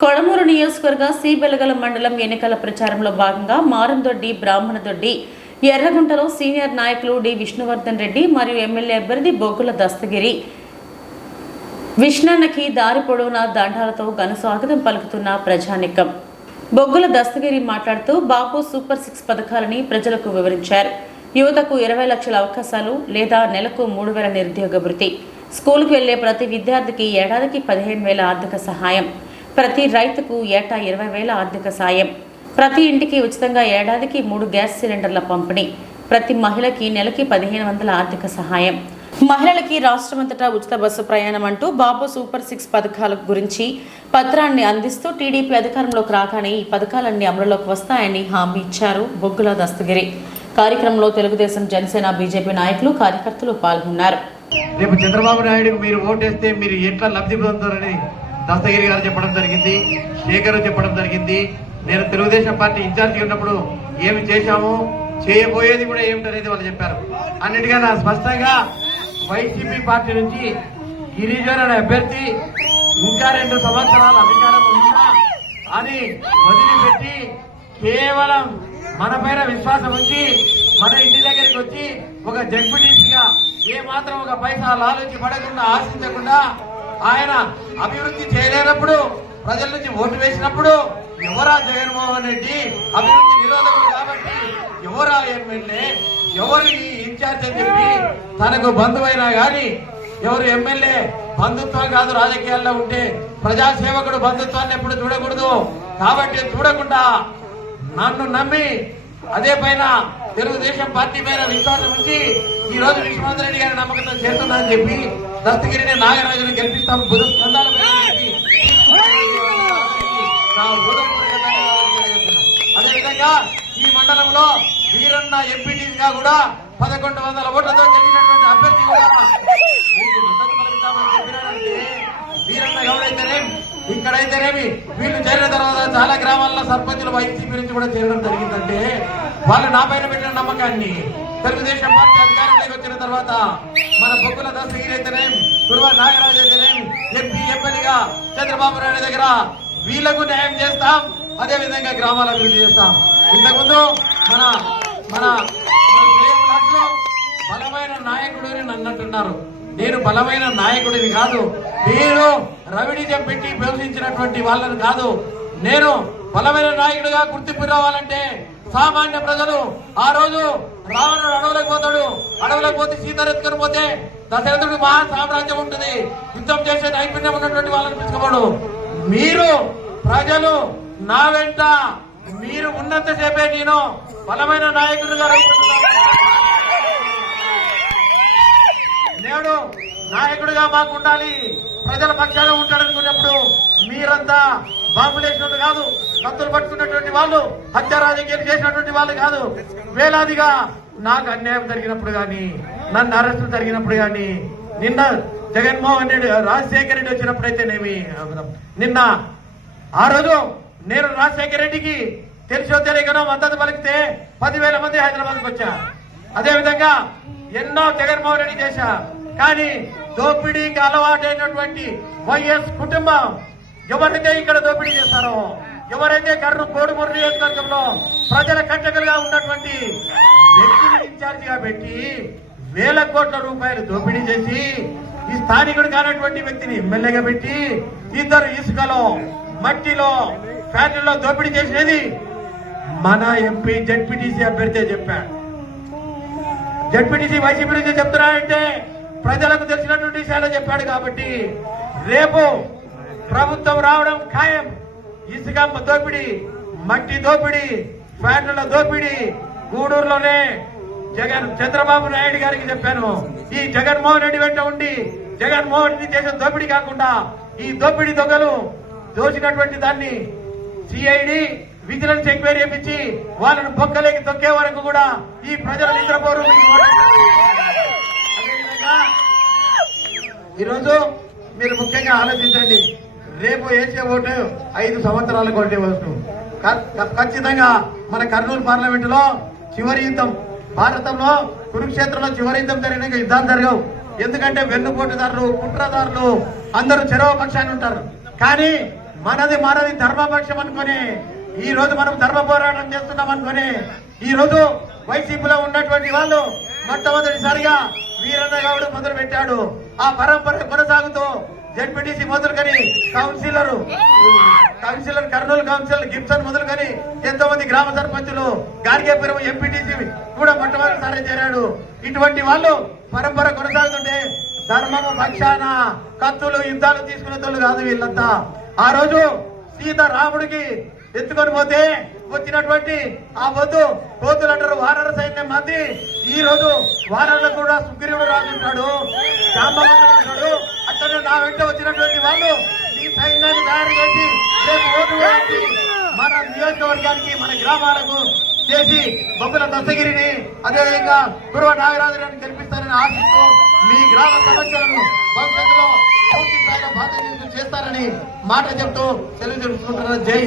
కొడమూరు నియోజకవర్గ సి బెలగల మండలం ఎన్నికల ప్రచారంలో భాగంగా మారందొడ్డి బ్రాహ్మణదొడ్డి ఎర్రగుంటలో సీనియర్ నాయకులు డి విష్ణువర్ధన్ రెడ్డి మరియు ఎమ్మెల్యే అభ్యర్థి బొగ్గుల దస్తగిరి విష్ణన్నకి దారి పొడవునా దండాలతో ఘన స్వాగతం పలుకుతున్న ప్రజానికం. బొగ్గుల దస్తగిరి మాట్లాడుతూ బాపు సూపర్ 6 పథకాలని ప్రజలకు వివరించారు. యువతకు 20 లక్షల అవకాశాలు లేదా నెలకు 3,000 నిరుద్యోగ భృతి, స్కూలుకు వెళ్లే ప్రతి విద్యార్థికి ఏడాదికి 15,000 ఆర్థిక సహాయం, ప్రతి రైతుకు ఏటా 20,000 ఆర్థిక సాయం, ప్రతి ఇంటికి ఉచితంగా ఏడాదికి 3 గ్యాస్ సిలిండర్ల పంపిణీ, ప్రతి మహిళకి నెలకి 1,500 ఆర్థిక సహాయం, మహిళలకి రాష్ట్రమంతటా ఉచిత బస్సు ప్రయాణం అంటూ బాబు సూపర్ 6 పథకాల గురించి పత్రాన్ని అందిస్తూ టీడీపీ అధికారంలోకి రాగానే ఈ పథకాలన్నీ అమలులోకి వస్తాయని హామీ ఇచ్చారు బొగ్గుల దస్తగిరి. కార్యక్రమంలో తెలుగుదేశం, జనసేన, బీజేపీ నాయకులు, కార్యకర్తలు పాల్గొన్నారు. రేపు చంద్రబాబు నాయుడుకు మీరు ఓటేస్తే మీరు ఎట్లా లబ్ధి పొందుతారని దస్తగిరి గారు చెప్పడం జరిగింది, శేఖర్ చెప్పడం జరిగింది. నేను తెలుగుదేశం పార్టీ ఇన్ఛార్జి ఉన్నప్పుడు ఏమి చేశాము, చేయబోయేది కూడా ఏమిటనేది వాళ్ళు చెప్పారు. అన్నిటికన్నా స్పష్టంగా వైసీపీ పార్టీ నుంచి గిరిజన అభ్యర్థి ఇంకా 2 సంవత్సరాల అధికారం ఉందా అని వదిలిపెట్టి కేవలం మన పైన విశ్వాసం ఉంచి మన ఇంటి దగ్గరికి వచ్చి ఒక జడ్పీటీసీగా ఏ మాత్రం ఒక పైసా లాలూచి పడకుండా ఆశించకుండా ఆయన అభివృద్ధి చేయలేనప్పుడు ప్రజల నుంచి ఓటు వేసినప్పుడు ఎవరా జగన్మోహన్ రెడ్డి అభివృద్ధి నిరోధకులు కాబట్టి ఎవరా ఎమ్మెల్యే ఎవరు ఈ ఇన్ఛార్జ్ అని చెప్పి తనకు బంధువైనా గాని ఎవరు ఎమ్మెల్యే బంధుత్వం కాదు, రాజకీయాల్లో ఉంటే ప్రజాసేవకుడు బంధుత్వాన్ని ఎప్పుడు చూడకూడదు. కాబట్టి చూడకుండా నన్ను నమ్మి అదే పైన తెలుగుదేశం పార్టీ పైన విశ్వాసం ఉంచి ఈ రోజు విష్ణువర్ధన్ రెడ్డి గారి నమ్మకంతో చేస్తున్నానని చెప్పి దస్తగిరిని నాగరాజుని గెలిపిస్తాం. అదేవిధంగా ఈ మండలంలో వీరన్న ఎంపీటీసీగా కూడా 1,100 ఓట్లతో గెలిచినటువంటి అభ్యర్థి కూడా మీకు మద్దతు పలుకుతామని చెప్పినారంటే వీరన్న ఎవరైతేనేమి ఇక్కడైతేనేమి వీళ్ళు చేరిన తర్వాత చాలా గ్రామాల్లో సర్పంచులు వైసీపీ నుంచి కూడా చేరడం జరిగిందంటే వాళ్ళు నా పైన పెట్టిన నమ్మకాన్ని తెలుగుదేశం పార్టీ అధికారంలోకి వచ్చిన తర్వాత మన బొగ్గుల దస్తగిరి అయితేనేమి, కురువ నాగరాజు అయితేనేమి ఎంపీ ఎమ్మెల్యేగా చంద్రబాబు నాయుడు దగ్గర వీళ్లకు న్యాయం చేస్తాం. అదే విధంగా గ్రామాల అభివృద్ధి చేస్తాం. ఇంతకుముందు మన మన బలమైన నాయకుడు నన్నట్టున్నారు. నేను బలమైన నాయకుడిని కాదు, మీరు రవిడిజం పెట్టి ప్రవేశించినటువంటి వాళ్ళని కాదు. నేను బలమైన నాయకుడిగా గుర్తింపు రావాలంటే సామాన్య ప్రజలు ఆ రోజు రావణుడు అడవులకు పోతాడు, అడవులకు పోతే సీతారెత్తుకొని పోతే దశరథుడికి మహా సామ్రాజ్యం ఉంటుంది, యుద్ధం చేసే నైపుణ్యం ఉన్నటువంటి వాళ్ళని పిలుచుకోబడు. మీరు ప్రజలు నా వెంట మీరు ఉన్నంతసేపే నేను బలమైన నాయకుడిగా నేడు నాయకుడిగా మాకు ఉండాలి, ప్రజల పక్షాన ఉంటాడనుకున్నప్పుడు మీరంతా బాంబులు వేసినట్టు కాదు, కత్తులు పట్టుకున్నటువంటి వాళ్ళు, హత్య రాజకీయాలు చేసినటువంటి వాళ్ళు కాదు. వేలాదిగా నాకు అన్యాయం జరిగినప్పుడు గాని, నన్ను అరెస్టు జరిగినప్పుడు గాని, నిన్న జగన్మోహన్ రెడ్డి రాజశేఖర రెడ్డి వచ్చినప్పుడైతేనేమి, నిన్న ఆ రోజు నేను రాజశేఖర రెడ్డికి తెలిసో తెలియకనో మద్దతు పలికితే 10,000 మంది హైదరాబాద్కి వచ్చారు. అదేవిధంగా ఎన్నో జగన్మోహన్ రెడ్డి చేశా. కానీ దోపిడీకి అలవాటైనటువంటి వైఎస్ కుటుంబం ఎవరైతే ఇక్కడ దోపిడీ చేస్తారో, ఎవరైతే కోడుమూరు నియోజకవర్గంలో ప్రజల కంటకులుగా ఉన్నటువంటి వ్యక్తిని ఇన్ఛార్జిగా పెట్టి 1,000 కోట్ల రూపాయలు దోపిడీ చేసి ఈ స్థానికుడు కానటువంటి వ్యక్తిని ఎమ్మెల్యేగా పెట్టి 2 ఇసుకలో, మట్టిలో, ఫ్యాక్టరీలో దోపిడీ చేసినది మన ఎంపీ జడ్పీటీసీ అభ్యర్థి చెప్పాడు. జడ్పీటీసీ వైసీపీ నుంచి చెప్తున్నాడంటే ప్రజలకు తెలిసినటువంటి విషయాలు చెప్పాడు. కాబట్టి రేపు ప్రభుత్వం రావడం ఖాయం. ఇసుక దోపిడీ, మట్టి దోపిడీ, ఫ్యాక్టరీల దోపిడీ గూడూరులోనే చంద్రబాబు నాయుడు గారికి చెప్పాను. ఈ జగన్మోహన్ రెడ్డి వెంట ఉండి జగన్మోహన్ రెడ్డి చేసిన దోపిడీ కాకుండా ఈ దోపిడీ దొంగలు దోచినటువంటి దాన్ని సిఐడి విజిలెన్స్ ఎంక్వైరీ చేపించి వాళ్ళను బొక్కలేకి తొక్కే వరకు కూడా ఈ ప్రజలు నిద్రపోరు. ఈరోజు మీరు ముఖ్యంగా ఆలోచించండి, రేపు వేసే ఓటు 5 సంవత్సరాల కొట్టే ఓటు. ఖచ్చితంగా మన కర్నూలు పార్లమెంటులో చివరి యుద్ధం, భారతంలో కురుక్షేత్రంలో చివరి యుద్ధం జరిగినాక యుద్ధాలు జరగవు. ఎందుకంటే వెన్నుపోటుదారులు, కుట్రదారులు అందరూ చెరవ పక్షాన్ని ఉంటారు. కానీ మనది ధర్మపక్షం అనుకుని ఈ రోజు మనం ధర్మ పోరాటం చేస్తున్నాం అనుకుని ఈ రోజు వైసీపీలో ఉన్నటువంటి వాళ్ళు మొట్టమొదటిసారిగా వీరన్న గౌడ్ మొదలు పెట్టాడు. ఆ పరంపర కొనసాగుతూ జెడ్పీటీసీ మొదలుకొని కౌన్సిలర్ కర్నూలు కౌన్సిలర్ గిబ్సన్ మొదలుకొని ఎంతో మంది గ్రామ సర్పంచులు గార్గేపురం ఎంపీటీసీ కూడా మొట్టమొదటిసారి చేరాడు. ఇటువంటి వాళ్ళు పరంపర కొనసాగుతుంటే ధర్మము పక్షాన కత్తులు యుద్ధాలు తీసుకునే తోళ్ళు కాదు వీళ్ళంతా. ఆ రోజు సీత రాముడికి ఎత్తుకొని పోతే వచ్చినటువంటి ఆ వద్దు కోతులు అంటారు వానర సైన్యం మంది. ఈ రోజు వానరులు కూడా సుగ్రీవుడు రాజుంటాడు, శాంబడు. అట్లనే నా వెంట వచ్చినటువంటి వాళ్ళు ఈ సైన్యాన్ని తయారు చేసి రేపు ఓటు వేసి మన నియోజకవర్గానికి మన గ్రామాలకు చేసి బొమ్మల దస్తగిరిని అదేవిధంగా గురువ నాగరాజుని గెలిపిస్తారని ఆశిస్తూ మీ గ్రామ సమస్యలను భవిష్యత్తులో పూర్తి స్థాయిలో బాధ్యత చేస్తారని మాట చెప్తూ సెలవు తెలుసుకుంటున్నారు. జై హింద్.